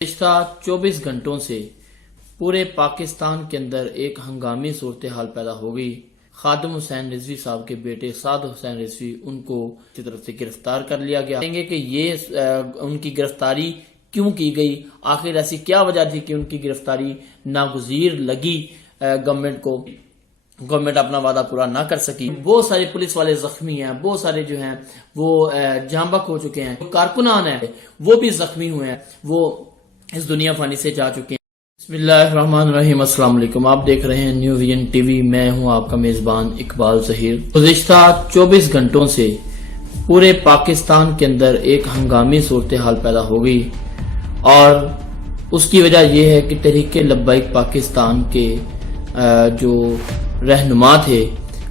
گزشتہ 24 گھنٹوں سے پورے پاکستان کے اندر ایک ہنگامی صورتحال پیدا ہو گئی۔ خادم حسین رضوی صاحب کے بیٹے سعد حسین رضوی ان کو کی طرف سے گرفتار کر لیا گیا۔ کہیں گے کہ یہ ان کی گرفتاری کیوں کی گئی، آخر ایسی کیا وجہ تھی کہ ان کی گرفتاری ناگزیر لگی گورنمنٹ کو، گورنمنٹ اپنا وعدہ پورا نہ کر سکی۔ بہت سارے پولیس والے زخمی ہیں، بہت سارے جو ہیں وہ جاں بحق ہو چکے ہیں، کارکنان ہیں وہ بھی زخمی ہوئے ہیں، وہ اس دنیا فانی سے جا چکے ہیں۔ بسم اللہ الرحمن الرحیم، السلام علیکم، آپ دیکھ رہے ہیں نیو ویژن ٹی وی، میں ہوں آپ کا میزبان اقبال ظہیر۔ گزشتہ 24 گھنٹوں سے پورے پاکستان کے اندر ایک ہنگامی صورتحال پیدا ہو گئی، اور اس کی وجہ یہ ہے کہ تحریک لبیک پاکستان کے جو رہنما تھے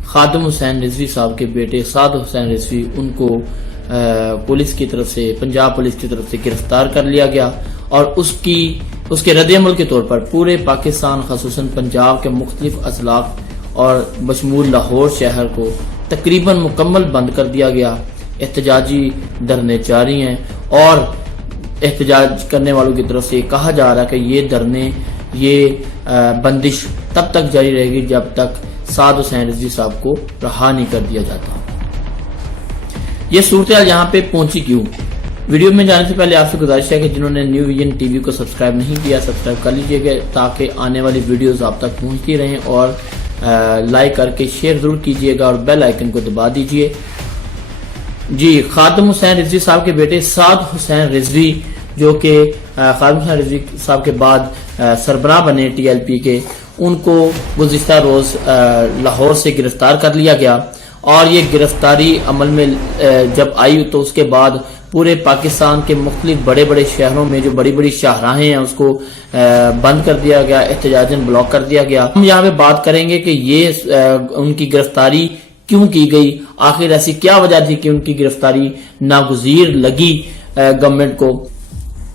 خادم حسین رضوی صاحب کے بیٹے سعد حسین رضوی، ان کو پولیس کی طرف سے، پنجاب پولیس کی طرف سے گرفتار کر لیا گیا، اور اس کے رد عمل کے طور پر پورے پاکستان خصوصاً پنجاب کے مختلف اضلاع اور بشمول لاہور شہر کو تقریباً مکمل بند کر دیا گیا۔ احتجاجی دھرنے جاری ہیں، اور احتجاج کرنے والوں کی طرف سے کہا جا رہا ہے کہ یہ دھرنے، یہ بندش تب تک جاری رہے گی جب تک سعد حسین رضوی صاحب کو رہا نہیں کر دیا جاتا۔ یہ صورتحال یہاں پہ پہنچی کیوں؟ ویڈیو میں جانے سے پہلے آپ سے گزارش ہے کہ جنہوں نے نیو ویژن ٹی وی کو سبسکرائب نہیں کیا، سبسکرائب کر لیجئے گا تاکہ آنے والی ویڈیوز آپ تک پہنچتی رہیں، اور لائک کر کے شیئر ضرور کیجئے گا اور بیل آئیکن کو دبا دیجئے۔ جی، خادم حسین رضوی صاحب کے بیٹے سعد حسین رضوی، جو کہ خادم حسین رضوی صاحب کے بعد سربراہ بنے ٹی ایل پی کے، ان کو گزشتہ روز لاہور سے گرفتار کر لیا گیا، اور یہ گرفتاری عمل میں جب آئی تو اس کے بعد پورے پاکستان کے مختلف بڑے بڑے شہروں میں جو بڑی بڑی شاہراہیں ہیں اس کو بند کر دیا گیا، احتجاجاً بلاک کر دیا گیا۔ ہم یہاں پہ بات کریں گے کہ یہ ان کی گرفتاری کیوں کی گئی، آخر ایسی کیا وجہ تھی کہ ان کی گرفتاری ناگزیر لگی گورنمنٹ کو۔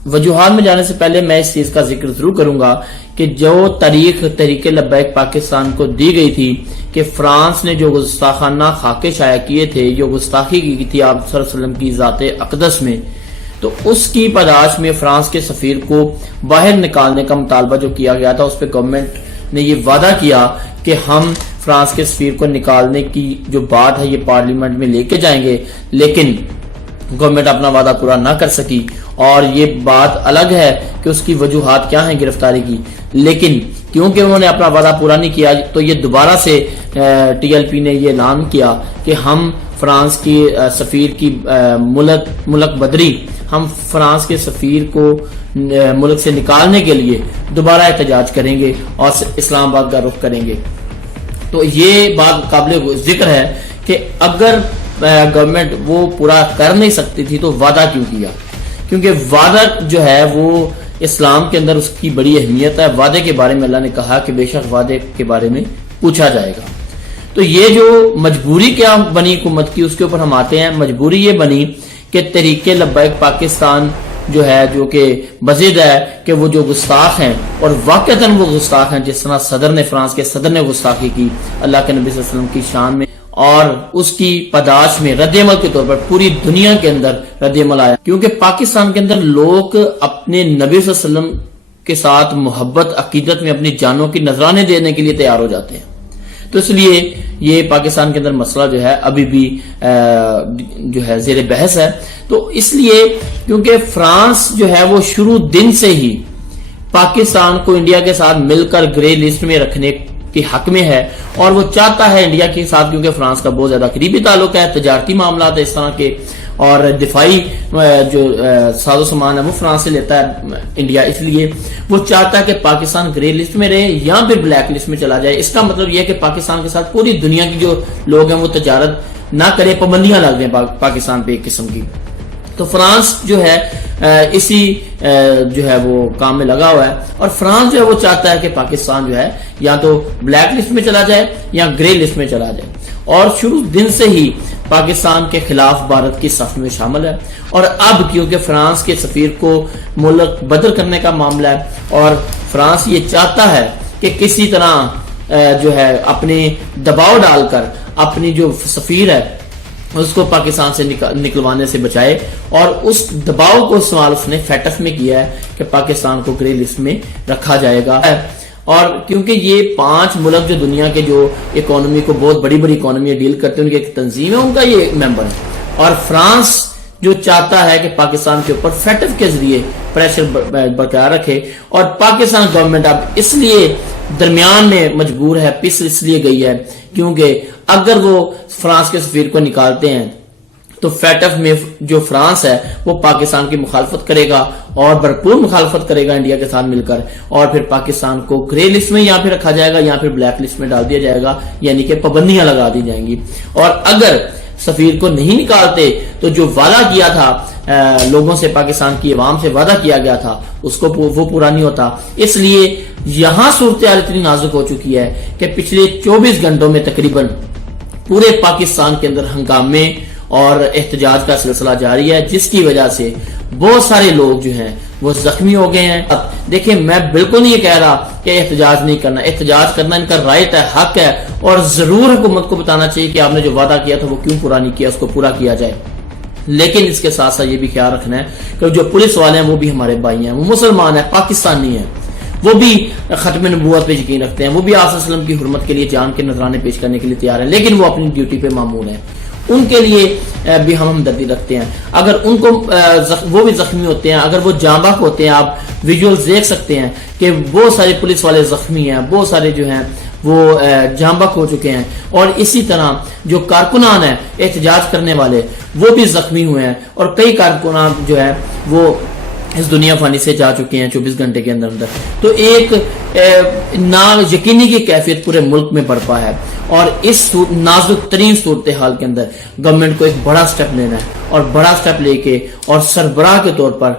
وجوہات میں جانے سے پہلے میں اس چیز کا ذکر ضرور کروں گا کہ جو تاریخ تحریک لبیک پاکستان کو دی گئی تھی کہ فرانس نے جو گستاخانہ خاکے شائع کیے تھے، جو گستاخی کی تھی آپ صلی اللہ علیہ وسلم کی ذات اقدس میں، تو اس کی پاداش میں فرانس کے سفیر کو باہر نکالنے کا مطالبہ جو کیا گیا تھا، اس پہ گورنمنٹ نے یہ وعدہ کیا کہ ہم فرانس کے سفیر کو نکالنے کی جو بات ہے یہ پارلیمنٹ میں لے کے جائیں گے، لیکن گورنمنٹ اپنا وعدہ پورا نہ کر سکی، اور یہ بات الگ ہے کہ اس کی وجوہات کیا ہیں گرفتاری کی، لیکن کیونکہ انہوں نے اپنا وعدہ پورا نہیں کیا تو یہ دوبارہ سے ٹی ایل پی نے یہ اعلان کیا کہ ہم فرانس کی سفیر کی ملک بدری، ہم فرانس کے سفیر کو ملک سے نکالنے کے لیے دوبارہ احتجاج کریں گے اور اسلام آباد کا رخ کریں گے۔ تو یہ بات قابل ذکر ہے کہ اگر گورنمنٹ وہ پورا کر نہیں سکتی تھی تو وعدہ کیوں کیا، کیونکہ وعدہ جو ہے وہ اسلام کے اندر اس کی بڑی اہمیت ہے۔ وعدے کے بارے میں اللہ نے کہا کہ بے شک وعدے کے بارے میں پوچھا جائے گا۔ تو یہ جو مجبوری کیا بنی حکومت کی، اس کے اوپر ہم آتے ہیں۔ مجبوری یہ بنی کہ تحریک لبیک پاکستان جو ہے، جو کہ بضد ہے کہ وہ جو گستاخ ہیں، اور واقعتاً وہ گستاخ ہیں، جس طرح فرانس کے صدر نے گستاخی کی اللہ کے نبی صلی اللہ علیہ وسلم کی شان میں، اور اس کی پاداش میں رد عمل کے طور پر پوری دنیا کے اندر رد عمل آیا، کیونکہ پاکستان کے اندر لوگ اپنے نبی صلی اللہ علیہ وسلم کے ساتھ محبت عقیدت میں اپنی جانوں کی نذرانے دینے کے لیے تیار ہو جاتے ہیں۔ تو اس لیے یہ پاکستان کے اندر مسئلہ جو ہے ابھی بھی جو ہے زیر بحث ہے۔ تو اس لیے کیونکہ فرانس جو ہے وہ شروع دن سے ہی پاکستان کو انڈیا کے ساتھ مل کر گرے لسٹ میں رکھنے کے حق میں ہے، اور وہ چاہتا ہے انڈیا کے ساتھ، کیونکہ فرانس کا بہت زیادہ قریبی تعلق ہے، تجارتی معاملات اس طرح کے، اور دفاعی جو ساز و سامان ہے وہ فرانس سے لیتا ہے انڈیا، اس لیے وہ چاہتا ہے کہ پاکستان گرے لسٹ میں رہے یا پھر بلیک لسٹ میں چلا جائے۔ اس کا مطلب یہ ہے کہ پاکستان کے ساتھ پوری دنیا کی جو لوگ ہیں وہ تجارت نہ کرے، پابندیاں لگ جائیں پاکستان پہ ایک قسم کی۔ تو فرانس جو ہے اسی جو ہے وہ کام میں لگا ہوا ہے، اور فرانس جو ہے وہ چاہتا ہے کہ پاکستان جو ہے یا تو بلیک لسٹ میں چلا جائے یا گرے لسٹ میں چلا جائے، اور شروع دن سے ہی پاکستان کے خلاف بھارت کی صف میں شامل ہے۔ اور اب کیونکہ فرانس کے سفیر کو ملک بدر کرنے کا معاملہ ہے، اور فرانس یہ چاہتا ہے کہ کسی طرح جو ہے اپنے دباؤ ڈال کر اپنی جو سفیر ہے اس کو پاکستان سے نکلوانے سے بچائے، اور اس دباؤ کو استعمال اس نے فیٹف میں کیا ہے کہ پاکستان کو گرے لسٹ میں رکھا جائے گا۔ اور کیونکہ یہ 5 ملک جو دنیا کے جو اکانومی کو بہت بڑی بڑی اکانومی ڈیل کرتے ہیں، ان کی ایک تنظیم ہے، ان کا یہ ممبر ہے، اور فرانس جو چاہتا ہے کہ پاکستان کے اوپر فیٹف کے ذریعے پریشر برقرار رکھے، اور پاکستان گورنمنٹ اب اس لیے درمیان میں مجبور ہے، پس اس لیے گئی ہے کیونکہ اگر وہ فرانس کے سفیر کو نکالتے ہیں تو فیٹف میں جو فرانس ہے وہ پاکستان کی مخالفت کرے گا، اور بھرپور مخالفت کرے گا انڈیا کے ساتھ مل کر، اور پھر پاکستان کو گرے لسٹ میں یہاں پہ رکھا جائے گا یا پھر بلیک لسٹ میں ڈال دیا جائے گا، یعنی کہ پابندیاں لگا دی جائیں گی۔ اور اگر سفیر کو نہیں نکالتے تو جو وعدہ کیا تھا لوگوں سے، پاکستان کی عوام سے وعدہ کیا گیا تھا، اس کو وہ پورا نہیں ہوتا۔ اس لیے یہاں صورتحال اتنی نازک ہو چکی ہے کہ پچھلے 24 گھنٹوں میں تقریباً پورے پاکستان کے اندر ہنگامے اور احتجاج کا سلسلہ جاری ہے، جس کی وجہ سے بہت سارے لوگ جو ہیں وہ زخمی ہو گئے ہیں۔ دیکھیں، میں بالکل نہیں یہ کہہ رہا کہ احتجاج نہیں کرنا، احتجاج کرنا ان کا رائٹ ہے، حق ہے، اور ضرور حکومت کو بتانا چاہیے کہ آپ نے جو وعدہ کیا تھا وہ کیوں پورا نہیں کیا، اس کو پورا کیا جائے۔ لیکن اس کے ساتھ ساتھ یہ بھی خیال رکھنا ہے کہ جو پولیس والے ہیں وہ بھی ہمارے بھائی ہیں، وہ مسلمان ہیں، پاکستانی ہیں، وہ بھی ختم نبوت پہ یقین رکھتے ہیں، وہ بھی آپ صلی اللہ علیہ وسلم کی حرمت کے لیے جان کے نذرانے پیش کرنے کے لیے تیار ہیں، لیکن وہ اپنی ڈیوٹی پہ مامور ہیں۔ ان کے لیے بھی ہم ہمدردی رکھتے ہیں۔ اگر ان کو وہ بھی زخمی ہوتے ہیں، اگر وہ جاں بحق ہوتے ہیں، آپ ویژولز دیکھ سکتے ہیں کہ بہت سارے پولیس والے زخمی ہیں، بہت سارے جو ہیں وہ جاں بحق ہو چکے ہیں، اور اسی طرح جو کارکنان ہیں احتجاج کرنے والے وہ بھی زخمی ہوئے ہیں، اور کئی کارکنان جو ہے وہ اس دنیا فانی سے جا چکے ہیں 24 گھنٹے کے اندر۔ تو ایک نا یقینی کی کیفیت پورے ملک میں برپا ہے، اور اس نازک ترین صورتحال کے اندر گورنمنٹ کو ایک بڑا سٹیپ لینا ہے، اور بڑا سٹیپ لے کے اور سربراہ کے طور پر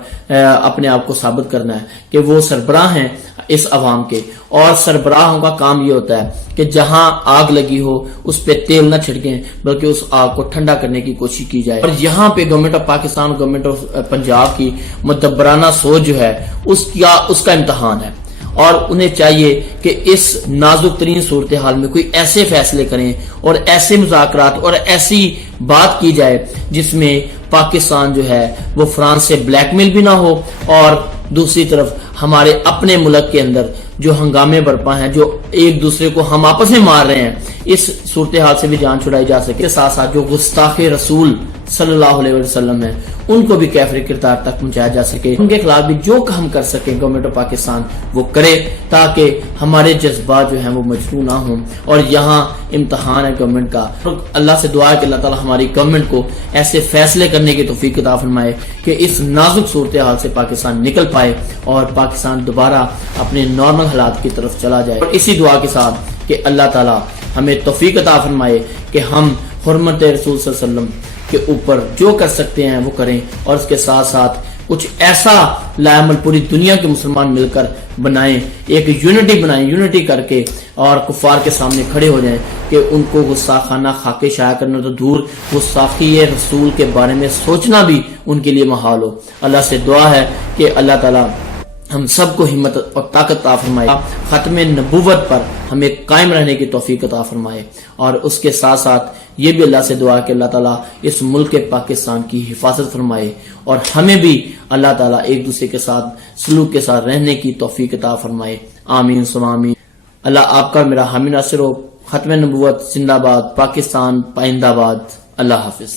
اپنے آپ کو ثابت کرنا ہے کہ وہ سربراہ ہیں اس عوام کے، اور سربراہوں کا کام یہ ہوتا ہے کہ جہاں آگ لگی ہو اس پہ تیل نہ چھڑکیں، بلکہ اس آگ کو ٹھنڈا کرنے کی کوشش کی جائے۔ اور یہاں پہ government of Pakistan, government of Punjab کی مدبرانہ سوچ جو ہے اس کا امتحان ہے، اور انہیں چاہیے کہ اس نازک ترین صورتحال میں کوئی ایسے فیصلے کریں اور ایسے مذاکرات اور ایسی بات کی جائے جس میں پاکستان جو ہے وہ فرانس سے بلیک میل بھی نہ ہو، اور دوسری طرف ہمارے اپنے ملک کے اندر جو ہنگامے برپا ہیں، جو ایک دوسرے کو ہم آپس میں مار رہے ہیں، اس صورتحال سے بھی جان چھڑائی جا سکے۔ ساتھ ساتھ جو گستاخ رسول صلی اللہ علیہ وسلم ہیں ان کو بھی کیفر کردار تک پہنچایا جا سکے، ان کے خلاف بھی جو ہم کر سکیں گورنمنٹ آف پاکستان وہ کرے، تاکہ ہمارے جذبات جو ہیں وہ مجروح نہ ہوں۔ اور یہاں امتحان ہے گورنمنٹ کا، اللہ سے دعا ہے کہ اللہ تعالی ہماری گورنمنٹ کو ایسے فیصلے کرنے کی توفیق عطا فرمائے کہ اس نازک صورتحال سے پاکستان نکل پائے اور پاکستان دوبارہ اپنے نارمل حالات کی طرف چلا جائے۔ اور اسی دعا کے ساتھ کہ اللہ تعالی ہمیں توفیق عطا فرمائے کہ ہم حرمت رسول صلی اللہ علیہ وسلم کے اوپر جو کر سکتے ہیں وہ کریں، اور اس کے ساتھ ساتھ کچھ ایسا لائعمل پوری دنیا کے مسلمان مل کر بنائیں، ایک یونٹی بنائیں، یونٹی کر کے اور کفار کے سامنے کھڑے ہو جائیں کہ ان کو گستاخانہ خاکے شائع کرنا تو دور، گستاخی رسول کے بارے میں سوچنا بھی ان کے لیے محال ہو۔ اللہ سے دعا ہے کہ اللہ تعالی ہم سب کو ہمت اور طاقت عطا فرمائے، ختم نبوت پر ہمیں قائم رہنے کی توفیق عطا فرمائے، اور اس کے ساتھ ساتھ یہ بھی اللہ سے دعا کہ اللہ تعالیٰ اس ملک پاکستان کی حفاظت فرمائے، اور ہمیں بھی اللہ تعالیٰ ایک دوسرے کے ساتھ سلوک کے ساتھ رہنے کی توفیق عطا فرمائے۔ آمین ثم آمین۔ اللہ آپ کا میرا حامی ناصر ہو۔ ختم نبوت زندہ باد، پاکستان پائندہ باد۔ اللہ حافظ۔